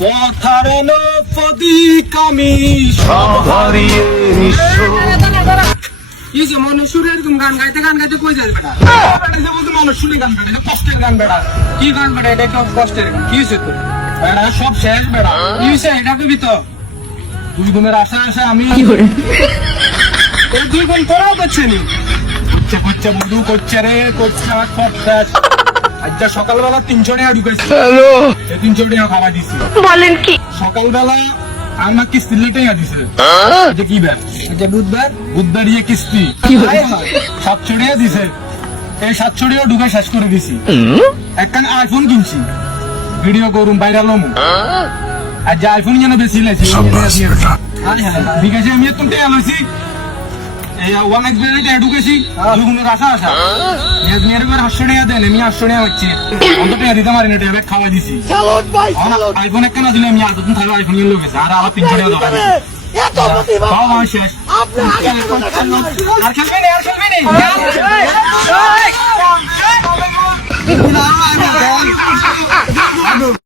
পথারে নপদিক আমি সব হারিয়ে নিঃস্ব। কি যে মানুষের এরকম গান গাইতে কই যাবে বেটা? বেটা যে বলতে মানুষ শুনে গান বেটা, এটা কষ্টের গান বেটা। কি গান বেটা? এটা একটু কষ্টের গান। কি হয়েছে তোর? বেটা সব শেষ বেটা। কি হয়েছে? এটা কবি তো। দুই গুণের আশা আশা আমি এই দুই গুণ তোরাও করছে নি। করছে বন্ধু করছে রে, করছে আমার সব শেষ। আজ সকালবেলা 300 টাকা ঢুকেছে, 300 টাকা খাওয়া দিচ্ছি। বলেন কি? সকালবেলা আমার কিস্তির টাকা দিছে। এটা কি ব্যাপ? আচ্ছা বুধবার বুধবার ইয়ে কিস্তি 700 টাকা দিছে। এই 700 টাকা ঢুকে শেষ করে দিছি। একখানে আইফোন কিনছি, ভিডিও করুন ভাইরাল হমু। আর যে আইফোন যেন বেশি লাইছি বিকাশে আমি একটু টাকা লইছি। এই ওয়ান এক্স বেড়ে ঢুকেছি, দুগুণের আশা আশা মেয়ের এবার 800 টাকা দেন, আমি 800 টাকা হচ্ছে অন্তত টাকা দিতে পারি না, টাকা খাওয়া দিছি। আইফোন একখানা দিলে আমি আদত থাকবে আইফোন কিনে লোকেছে, আর আবার 300 টাকা দরকার শেষ। আর খেলবে না, আর খেলবে না।